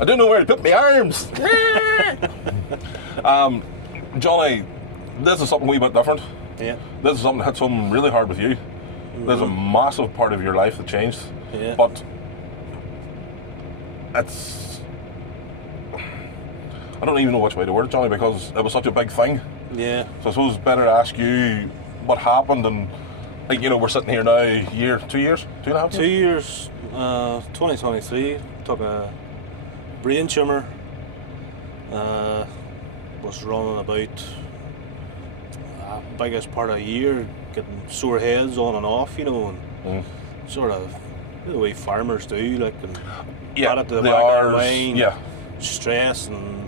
I don't know where to put my arms. Johnny, this is something a wee bit different. Yeah. This is something that hit something really hard with you. There's a massive part of your life that changed. Yeah. But it's... I don't even know which way to word it, Johnny, because it was such a big thing. Yeah. So I suppose it's better to ask you what happened, and like, you know, we're sitting here now, 2 years, 2.5 years? 2 years, 2023, took a brain tumour, was running about biggest part of a year, getting sore heads on and off, you know, and sort of the way farmers do, like, and Yeah, got it to the the back of their hours, mind, yeah. stress and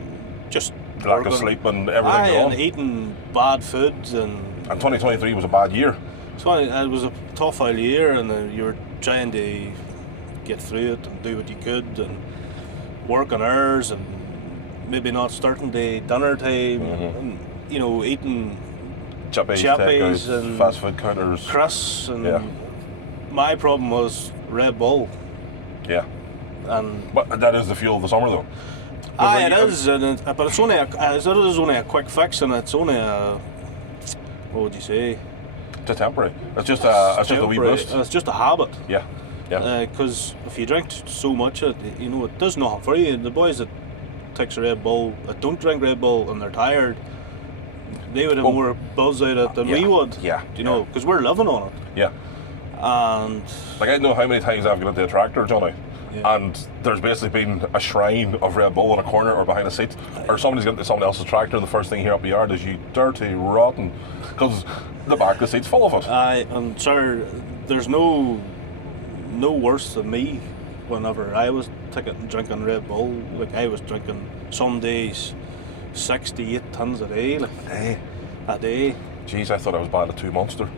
just Lack of sleep and everything and going. eating bad food, and 2023 was a bad year. it was a tough old year, and you were trying to get through it and do what you could, and work on hours, and maybe not starting the dinner time, and, you know, eating Chippies, takeouts takeouts, and fast food counters. crisps, and Yeah. my problem was Red Bull, Yeah. and But that is the fuel of the summer, though. it is, but it's only a quick fix, and it's only a, what would you say? It's temporary. It's just a wee Temporary. boost. It's just a habit. Yeah. Yeah. Because if you drink so much, it does nothing for you. The boys that takes a Red Bull, that don't drink Red Bull, and they're tired, they would have more buzz out of it than we would. Yeah. You know, because we're living on it. Yeah. And Like, I know how many times I've got into a tractor, Johnny, and there's basically been a shrine of Red Bull in a corner or behind a seat, or somebody's getting into someone else's tractor, and the first thing you hear up the yard is, "You dirty, rotten," because the back of the seat's full of it. and sir, there's no worse than me. Whenever I was drinking Red Bull, like, I was drinking some days 68 tons a day, like a day. Jeez, I thought I was bad at 2 Monster.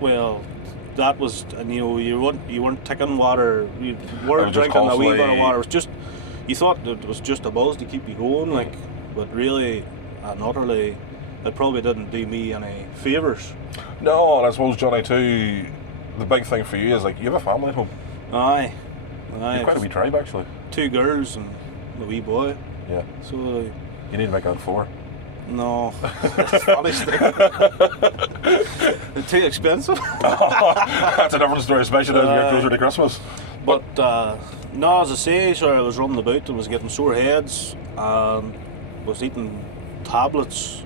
Well, that was, and you weren't taking water. You I weren't was just drinking a wee bit of constantly- water. It was just, you thought it was just a buzz to keep you going, like, but really and utterly, it probably didn't do me any favours. No, and I suppose, Johnny, too, the big thing for you is, like, you have a family at home. Aye. You're quite a wee tribe, actually. 2 girls and a wee boy. Yeah. So, You need to make out 4. no, honestly, it's too expensive. That's a different story, especially as we get closer to Christmas. But no, as I say, so I was running about and was getting sore heads and was eating tablets.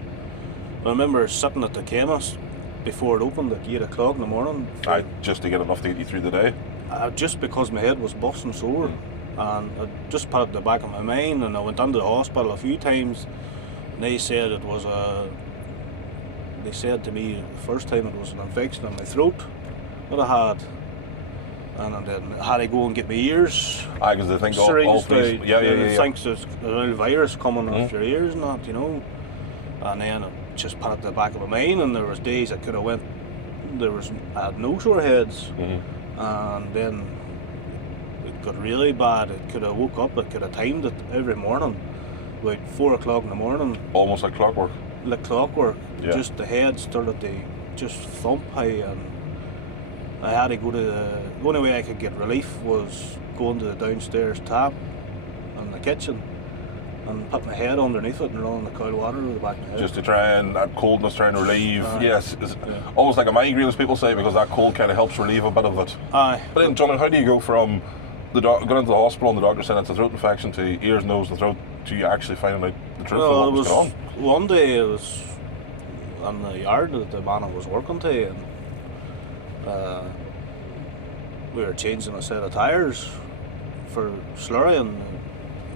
I remember sitting at the chemist before it opened at 8 o'clock in the morning. Just to get enough to get you through the day. Just because my head was busting sore, and I just put it in the back of my mind, and I went into the hospital a few times, and they said it was they said to me the first time it was an infection in my throat that I had, and then I had to go and get my ears Because they think all syringed police... out. Yeah. They think there's a little virus coming off your ears and that, you know. And then I just put it in the back of my mind, and there was days I could have went, I had no sore heads, and then it got really bad. It could have woke up, it could have timed it every morning, about 4 o'clock in the morning, Almost like clockwork. like clockwork. Yeah. Just the head started to just thump high, and I had to go to the only way I could get relief was going to the downstairs tap in the kitchen and put my head underneath it and run the cold water over the back of my head. Just to try and, that coldness, try and relieve. Yes, it's almost like a migraine, as people say, because that cold kind of helps relieve a bit of it. Aye. But then, John, how do you go from going into the hospital and the doctor saying it's a throat infection to ears, nose and throat to you actually finding out the truth of what was going on? One day it was in the yard that the man I was working to, and we were changing a set of tyres for slurry on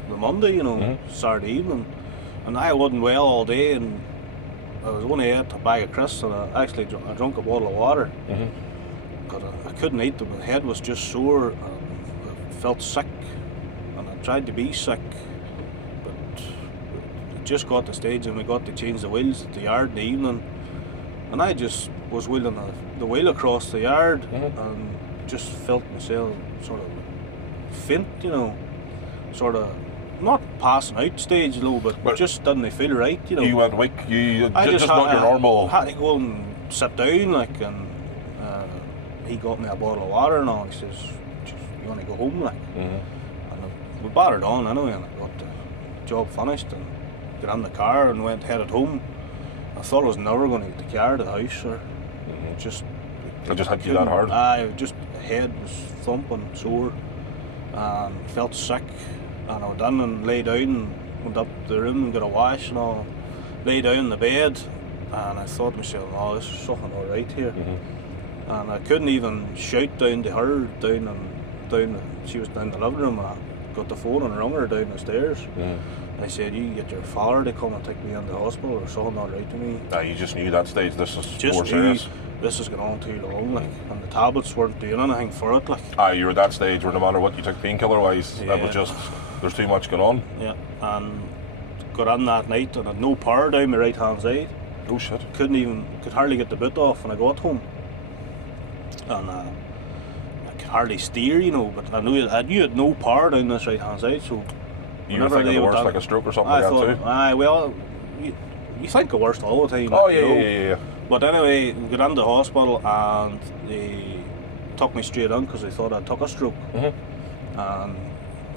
the Monday, you know, Saturday evening, and I wasn't well all day, and I was only ate a bag of crisps, and I actually drank a bottle of water. Because I couldn't eat them. My head was just sore, and I felt sick, and I tried to be sick, but it just got to the stage and we got to change the wheels at the yard in the evening, and I just was wheeling the wheel across the yard and just felt myself sort of faint, you know, sort of not passing out stage though, but just didn't feel right, you know. You went weak, I just not your normal... I had to go and sit down, like, and he got me a bottle of water and all. He says, "You want to go home, like?" And I we battered on anyway, and I got the job finished and got in the car and headed home. I thought I was never going to get the car to the house, or just. It just hit you that hard? Just head was thumping, sore, and felt sick. And I went in and lay down and went up to the room and got a wash and all. Lay down in the bed, and I thought to myself, oh, this is something alright here. And I couldn't even shout down to her, she was down in the living room, and I got the phone and rung her down the stairs. I said, you get your father to come and take me into the hospital, or something not right to me. You just knew that stage this is Just more serious? This is going on too long, like, and the tablets weren't doing anything for it, like. You were at that stage where no matter what you took painkiller wise, it was just, there's too much going on. Yeah, and got in that night and had no power down my right hand side. Oh shit. Could hardly get the boot off when I got home. And I could hardly steer, you know, but I knew had no power down this right hand side, so. You were thinking the worst, like a stroke or something like that too? Well, you think the worst all the time. Oh, like, yeah. But anyway, we got into the hospital and they took me straight in because they thought I took a stroke. And a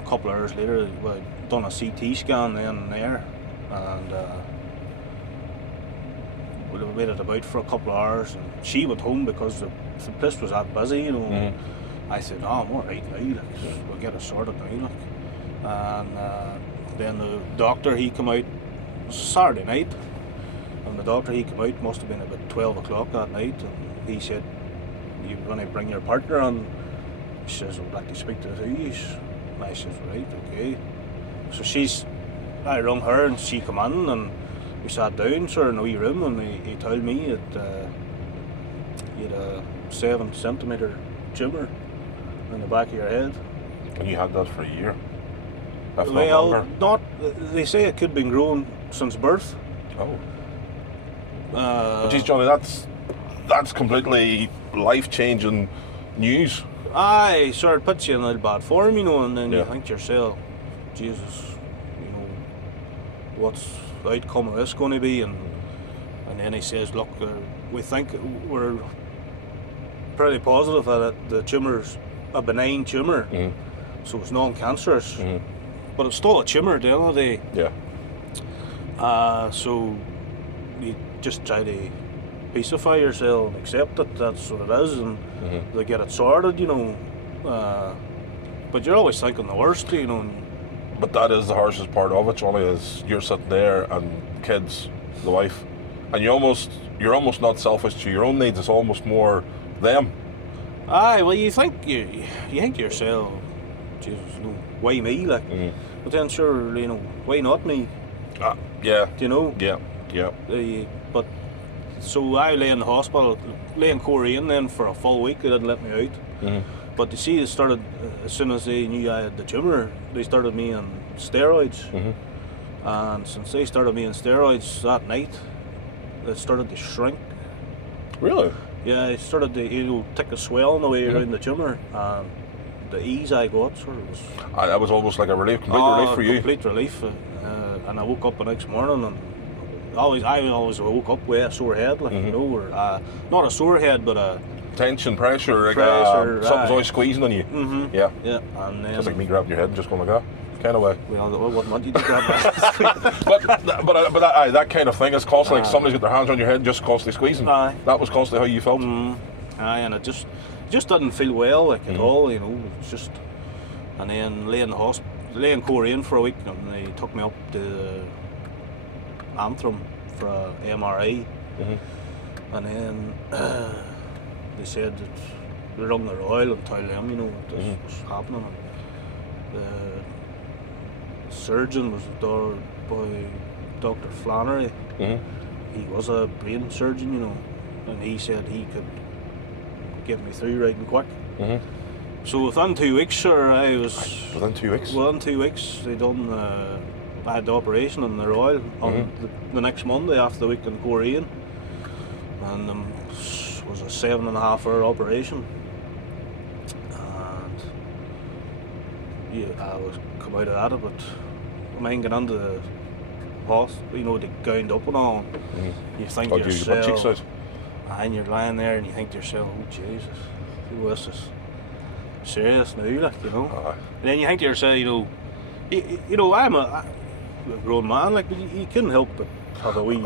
couple of hours later, we done a CT scan then and there, and we waited about for a couple of hours, and she went home because the place was that busy, you know. I said, I'm alright now, like, we'll get it sorted now, like. And then the doctor, he came out, it was Saturday night, and the doctor, he came out, must have been about 12 o'clock that night, and he said, you're going to bring your partner on? She says, I'd like to speak to the two of you. And I says, right, okay. So I rung her and she came in and we sat down, sir, in a wee room, and he told me that you had a 7 centimetre tumour in the back of your head. And you had that for a year? They say it could have been growing since birth. Geez, Johnny, that's completely life-changing news. Aye, sort of puts you in a little bad form, you know, and then you think to yourself, Jesus, you know, what's the outcome of this going to be? And then he says, look, we think we're pretty positive that the tumour's a benign tumour, so it's non-cancerous, but it's still a tumour at the end of the day. Yeah. So you just try to pacify yourself and accept that that's what it is, and they get it sorted, you know. But you're always thinking the worst, you know. But that is the harshest part of it, Johnny, is you're sitting there and kids, the wife, and you're almost not selfish to your own needs. It's almost more them. Aye, well, you think to yourself, Jesus, you know, why me, like? But then sure, you know, why not me? Yeah. Do you know? Yeah. But so I lay in the hospital, lay in Korean then for a full week. They didn't let me out. But you see, it started as soon as they knew I had the tumour. They started me on steroids, and since they started me on steroids that night, it started to shrink. Really? Yeah, it started to take a swelling away around the tumour, and the ease I got sort of was. That was almost like a relief, relief for you. Complete relief, and I woke up the next morning and. I always woke up with a sore head, like, you know, or not a sore head, but a tension, pressure, like something's always squeezing on you. Yeah, and then just like me grabbing your head and just going like that, kind of way. Well, I wouldn't want you to grab that. but that kind of thing is constantly like somebody's got their hands on your head, and just constantly squeezing. That was constantly how you felt. And it just didn't feel well, like at all, you know. It's just, and then lay in Korean for a week, and they took me up to Antrim for a MRI, and then they said that they rung the Royal and told them, you know, what this was happening. And the surgeon was Dr. Flannery. He was a brain surgeon, you know, and he said he could get me through right and quick. So within 2 weeks, sir, I was. Within 2 weeks? Within 2 weeks, they done. I had the operation in the Royal on the next Monday after the week in Korean, and it was a 7.5 hour operation, and I was come out of that, but I mean, getting into the hospital, you know, they gowned up and all, you think to yourself, and you're lying there and you think to yourself, oh Jesus, this is serious now, like, you know. And then you think to yourself, you know, you know, I'm a grown man, like, but you couldn't help but have a wee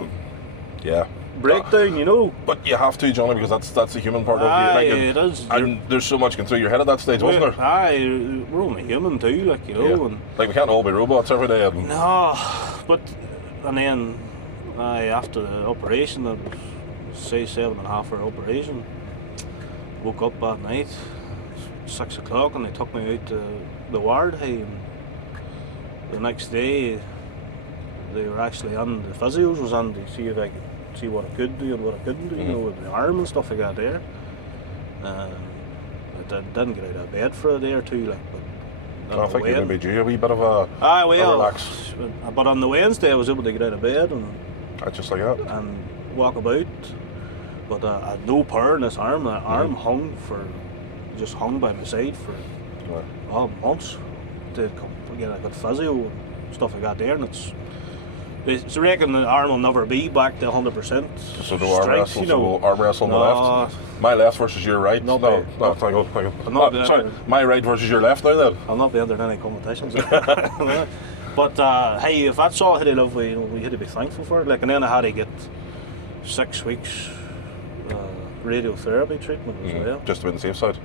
Yeah. breakdown, you know. But you have to, Johnny, because that's the human part of Aye, you. Like, it is. And there's so much going through your head at that stage, wasn't there? Aye, we're only human too, like, you know. Yeah. And Like, we can't all be robots every day. And no, but and then after the operation, it was say 7.5 hour operation. Woke up that night, 6 o'clock, and they took me out to the ward. Hey, and the next day, they were actually on, the physios was on to see if I could see what I could do and what I couldn't do, you know, with the arm and stuff like that there. I didn't get out of bed for a day or two, like, but I think you're going to be due a wee bit of a relax. But on the Wednesday I was able to get out of bed and Just like that. and walk about. But I had no power in this arm. That arm just hung by my side for months. To get a good physio and stuff like that there, and they reckon the arm will never be back to 100%. So no arm wrestle, you know. so arm wrestle on the left. My left versus your right. Not No, bad. thank you. Sorry, bad. my right versus your left now then. I'll not be entered in any competitions. But hey, if that's all I had to live with, you know, we had to be thankful for it. Like, and then I had to get 6 weeks radiotherapy treatment as well. Just to be on the safe side.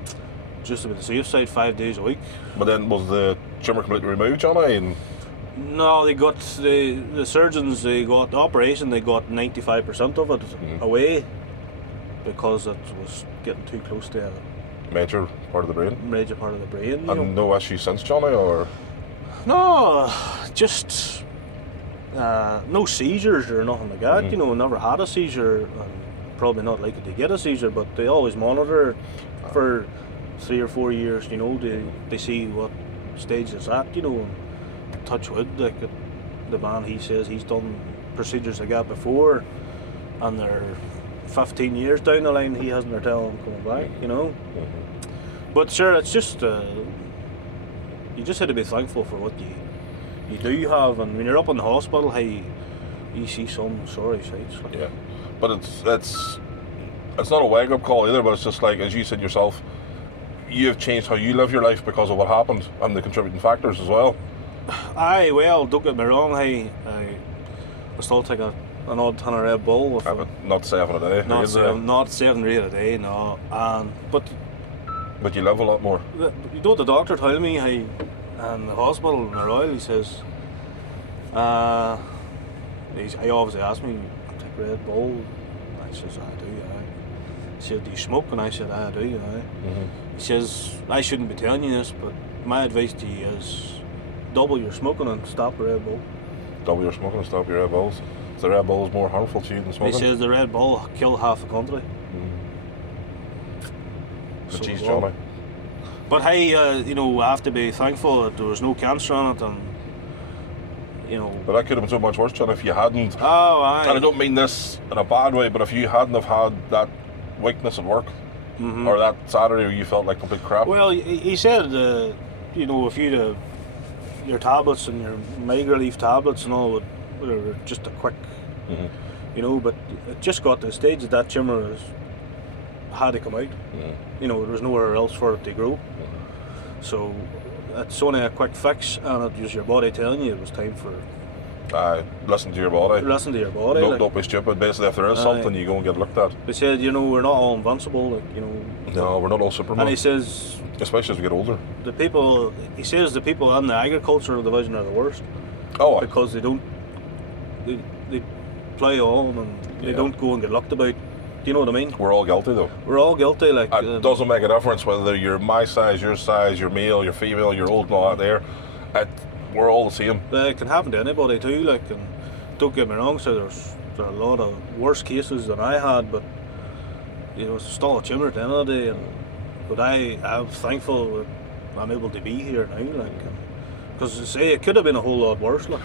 Just to be the safe side, 5 days a week. But then was the tumour completely removed, Johnny? And No, they got the surgeons. They got the operation. They got 95% of it away because it was getting too close to a major part of the brain. major part of the brain. You And no issue since, Johnny, or No, just no seizures or nothing like that. You know, never had a seizure. And probably not likely to get a seizure, but they always monitor for 3 or 4 years. You know, they see what stage it's at. You know, and touch wood. Like the man, he says he's done procedures like that before, and they're 15 years down the line, he hasn't their tell him coming back. You know, but sure, it's just. You just had to be thankful for what you do have, and when you're up in the hospital, hey, you see some sorry sights. Like. yeah. But it's not a wake up call either. But it's just like, as you said yourself, you have changed how you live your life because of what happened and the contributing factors as well. Aye, well, don't get me wrong. Hey, I still take an odd ton of Red Bull. With Not 7 a day. not 7 or 8 a day, no. But you live a lot more. You know what the doctor told me, hey, in the hospital in the Royal, he says, he obviously asked me, take Red Bull? I says, I do, aye. He said, do you smoke? And I said, I do, aye. He says, I shouldn't be telling you this, but my advice to you is double your smoking and stop the Red Bull. Double your smoking and stop your Red Bulls. Is the Red Bull is more harmful to you than smoking? He says the Red Bull killed half the country. But geez, Johnny. But hey, you know, I have to be thankful that there was no cancer on it, and you know. But that could have been so much worse, John, if you hadn't. Oh, aye. And I don't mean this in a bad way, but if you hadn't have had that weakness at work, or that Saturday where you felt like complete crap. Well, he said, you know, if you your tablets and your migraine relief tablets and all were just a quick, you know, but it just got to the stage that tumour had to come out. You know, there was nowhere else for it to grow. So it's only a quick fix, and it was your body telling you it was time for. Listen to your body. Listen to your body. Don't be stupid. Basically, if there is something, you go and get looked at. They said, you know, we're not all invincible, like, you know. No, we're not all Superman. And he says, especially as we get older. He says the people in the agricultural division are the worst. Oh, because they don't, they play on and they don't go and get looked about. Do you know what I mean? We're all guilty though. We're all guilty. Like it doesn't make a difference whether you're my size, you're male, you're female, you're old, and all that. There, we're all the same. It can happen to anybody too. Like, and don't get me wrong. So there are a lot of worse cases than I had, but you know, it's still a tumour at the end of the day. But I'm thankful that I'm able to be here now. Like, because say it could have been a whole lot worse. Like.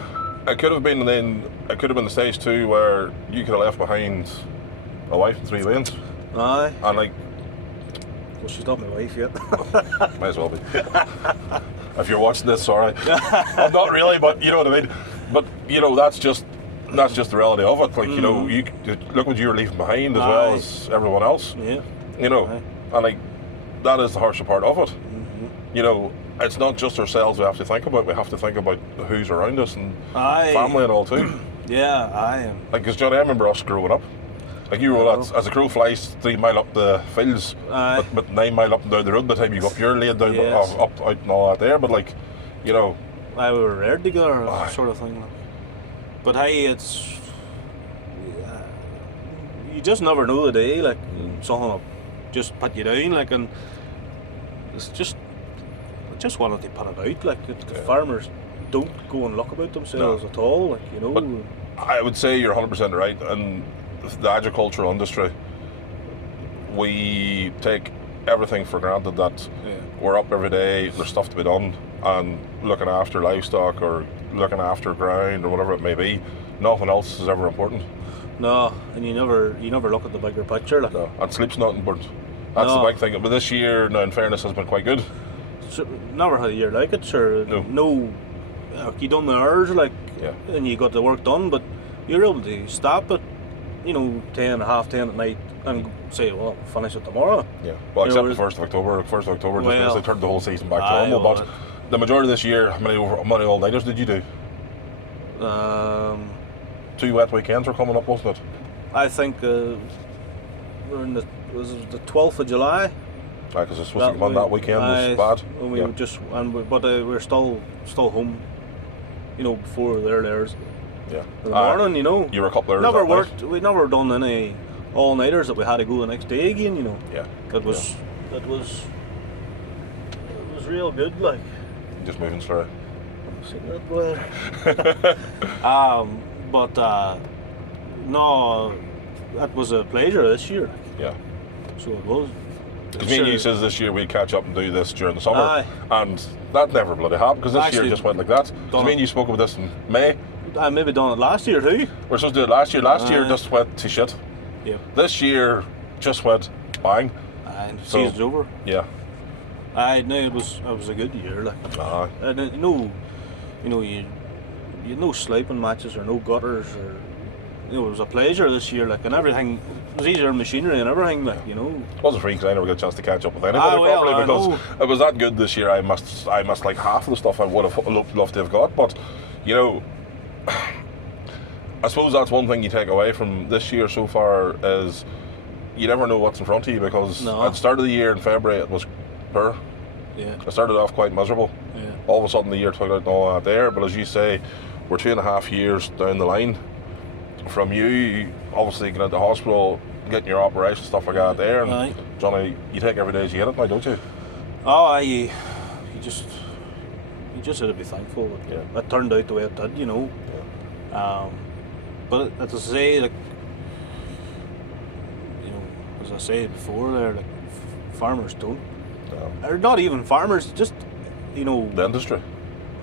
It could have been, and then it could have been the stage 2 where you could have left behind a wife and 3 lanes. Aye. And like, well, she's not my wife yet. Might as well be. If you're watching this, sorry. I'm not really, but you know what I mean. But you know, that's just the reality of it. Like, you know, you look what you're leaving behind as well as everyone else. Yeah. You know, and like that is the harsher part of it. You know, it's not just ourselves we have to think about. We have to think about who's around us and Aye. family and all too. Yeah, I am. Like, because Johnny, I remember us growing up. Like, you were as a crow flies 3 mile up the fields, Aye. but 9 mile up and down the road by the time you go up your lane down Yes. up out and all that there. But like, you know, We were reared together, Aye. sort of thing. Like. But hey, it's you just never know the day. Like something will just put you down. Like, and it's just I just wanted to put it out. Like the farmers don't go and look about themselves at all. Like, you know. But I would say you're 100% right. And the agricultural industry, we take everything for granted that we're up every day, there's stuff to be done, and looking after livestock or looking after ground or whatever it may be. Nothing else is ever important. No, and you never look at the bigger picture. Like, No, and sleep's not important. That's No. the big thing. But this year, now in fairness, has been quite good. so, never had a year like it. Sure, No. you done the hours, like, Yeah. and you got the work done, but you're able to stop at 10, half 10 at night and say, well, finish it tomorrow. Yeah. Well, You except know, the 1st of October. 1st of October just Well, basically turned the whole season back to aye, normal. well, But the majority of this year, how many all-nighters did you do? 2 wet weekends were coming up, wasn't it? I think we're in was it the 12th of July. Because it's supposed to come on that weekend was bad. And we were but we're still home, before the early hours Yeah. in the morning. You were a couple hours Never that night. worked. We never done any all-nighters that we had to go the next day again. Yeah. It was real good. Like, Just moving slow. seen that well. But no, that was a pleasure this year. Yeah. So it was. Because me and you says this year we'd catch up and do this during the summer. Aye. And that never bloody happened because this year Actually, just went like that. Because me and you spoke about this in May. I maybe done it last year too. We're supposed to do it last year. Last year Aye. just went to shit. Yep. This year just went bang. And So- season's over. Yeah. No, it was a good year. Like, Aye. and you had no sleeping matches or no gutters or. It was a pleasure this year. Like, and everything it was easier machinery and everything. Like, It wasn't for me because I never got a chance to catch up with anybody Ah, well, properly I because know. it was that good this year. I must like half of the stuff I would have loved to have got. But I suppose that's one thing you take away from this year so far is you never know what's in front of you because No. at the start of the year in February it was poor. Yeah. It started off quite miserable. Yeah. All of a sudden the year took out and all that there. But as you say, we're 2.5 years down the line from you obviously getting into hospital, getting your operation, stuff like that there. And Aye. Johnny, you take every day as you get it now, don't you? Oh, you just had to be thankful that Yeah. it turned out the way it did. Yeah. But as I say, like, as I said before, there, like, farmers don't, or not even farmers, just The industry.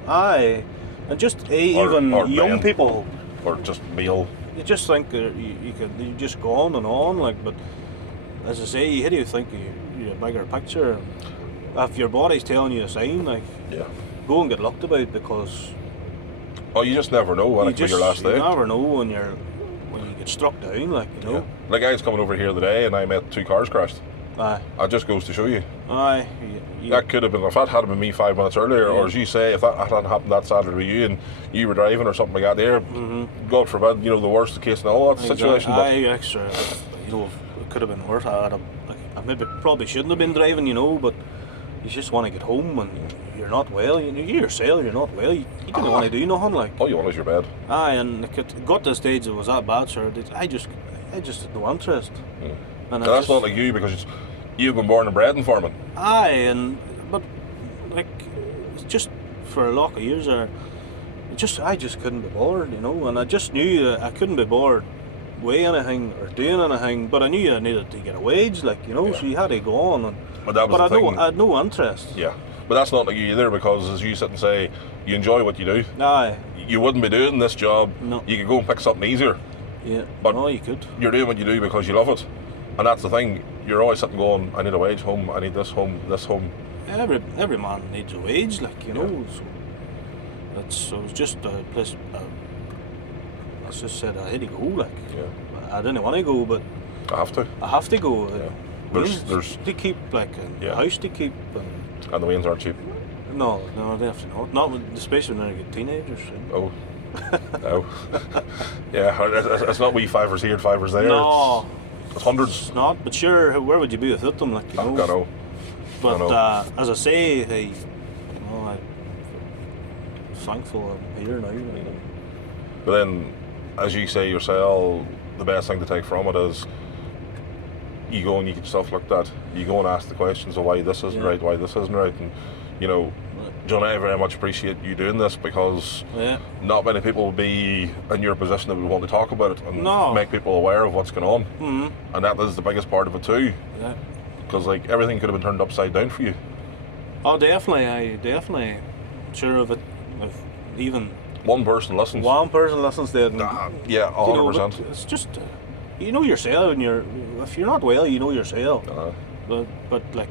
aye, and just Or even young men. people. Or just meal. You just think that you just go on, like, but as I say, you had to think you a bigger picture. If your body's telling you a sign, like, Yeah. go and get looked about because Oh, you just never know when it could be your last day. you never know when you get struck down, like, Yeah. Like I was coming over here today and I met 2 cars crashed. Aye, That just goes to show you. aye, That could have been, if that had been me 5 minutes earlier, or as you say, if that hadn't happened that Saturday with you and you were driving or something like that there, God forbid, the worst case in all that situation. But Aye, extra. It could have been worse. I maybe probably shouldn't have been driving, but you just want to get home and you're not well. You yourself, you're not well. You don't want to do nothing, like. all you want is your bed. Aye, and it got to the stage it was that bad, sir. I just had no interest. Yeah. And Now, that's not like you because you've been born and bred in farming. Aye, but like, it's just for a lot of years there, I just couldn't be bothered, and I just knew that I couldn't be bothered with anything or doing anything, but I knew I needed to get a wage, like, Yeah. so you had to go on. But that was the thing. I had no interest. Yeah. But that's not like you either because as you sit and say, you enjoy what you do. Aye, You wouldn't be doing this job. No. You could go and pick something easier. yeah, But- no, you could. You're doing what you do because you love it. And that's the thing. You're always sitting going, I need a wage home, I need this home, this home. Every man needs a wage, like, Yeah. So it was just a place. I just said I had to go, like. Yeah. I didn't want to go, but I have to. I have to go. Yeah. Means There's to keep, like, a Yeah. house to keep, and the wains aren't cheap. No, definitely not. Not especially when they get teenagers. Oh. No. Yeah, it's not wee fivers here and fivers there. No. It's hundreds. It's not, but sure, where would you be without them? Like, you know? I know. But as I say, hey, I'm thankful I'm here now. But then, as you say yourself, the best thing to take from it is you go and you get yourself looked at. You go and ask the questions of why this isn't right, why this isn't right, and you know. John, I very much appreciate you doing this because not many people will be in your position that would want to talk about it and make people aware of what's going on. Mm-hmm. And that is the biggest part of it too. Yeah. Because like everything could have been turned upside down for you. Oh, definitely. Sure of it. If even one person listens. One person listens to it. Yeah, 100%. You know, it's just you know yourself, and if you're not well, you know yourself. But like.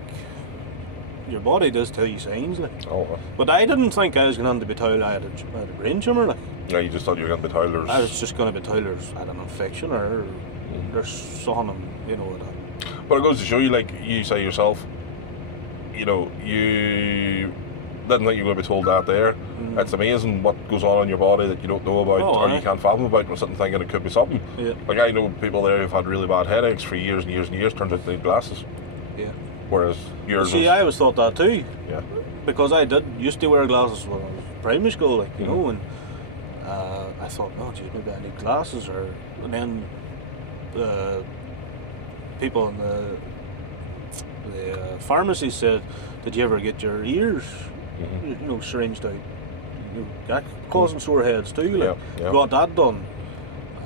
Your body does tell you signs, like. Oh. But I didn't think I was going to be told I had a brain tumour, like. Yeah, you just thought you were going to be told there's... I was just going to be told there's had an infection or there's something, you know. But it goes to show you, like you say yourself, you know, you didn't think you were going to be told that there. It's amazing what goes on in your body that you don't know about or you can't fathom about. You're sitting thinking it could be something. Yeah. Like I know people there who've had really bad headaches for years and years and years, turns out they need glasses. Yeah. Whereas yours See, I always thought that too. Yeah. Because I used to wear glasses when I was in primary school, like, you know, and I thought, oh, geez, maybe I need glasses. And then people in the pharmacy said, did you ever get your ears, you know, syringed out? You know, that causing sore heads too, like, got that done.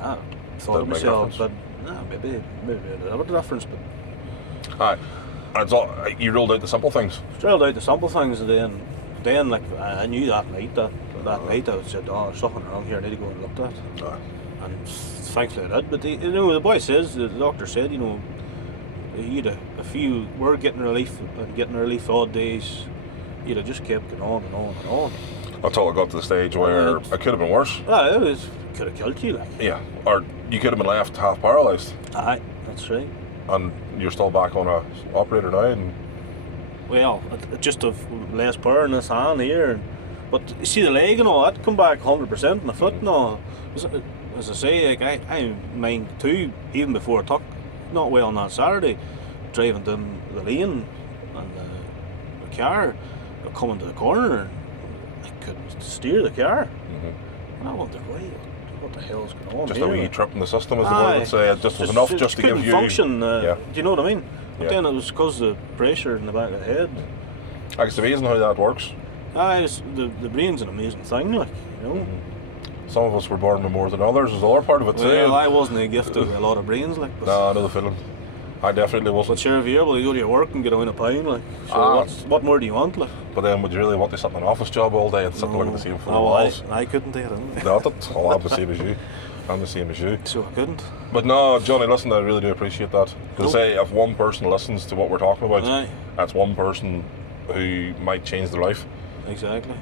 I thought to myself, but maybe a little difference, but... Aye. And it's all, you ruled out the simple things. Ruled out the simple things, and then like I knew that night I said, oh, there's something wrong here, I need to go and look at it. And thankfully I did. But you know, the boy says, the doctor said, you know, if you were getting relief odd days, you'd have just kept going on and on and on. Until it got to the stage where it could have been worse. It could have killed you, like. Yeah, or you could have been left half paralysed. Aye, that's right. And you're still back on a operator now, and well, just have less power in this hand here, but you see the leg and all that come back 100%, and the foot and all. As I say, like I mind too, even before I took not well on that Saturday, driving down the lane and the car coming to the corner, I couldn't steer the car, and I wondered why. What the hell's going on just here? a wee trip in the system, as the word would say. It just was enough just to give you... function, do you know what I mean? But then it was because of the pressure in the back of the head. It's amazing how that works. The brain's an amazing thing, like, you know. Some of us were born with more than others, is the other part of it too. Well, I wasn't a gift of a lot of brains, like. But no, I know the feeling. I definitely wasn't. But sure, if you're able to go to your work and get a win a pound, like, sure, what more do you want, like? But then, would you really want to sit in an office job all day and sit and look at the same four walls? I couldn't do it. No, I'm the same as you. I'm the same as you. So I couldn't. But no, Johnny, listen, I really do appreciate that. Because say, if one person listens to what we're talking about, that's one person who might change their life. Exactly.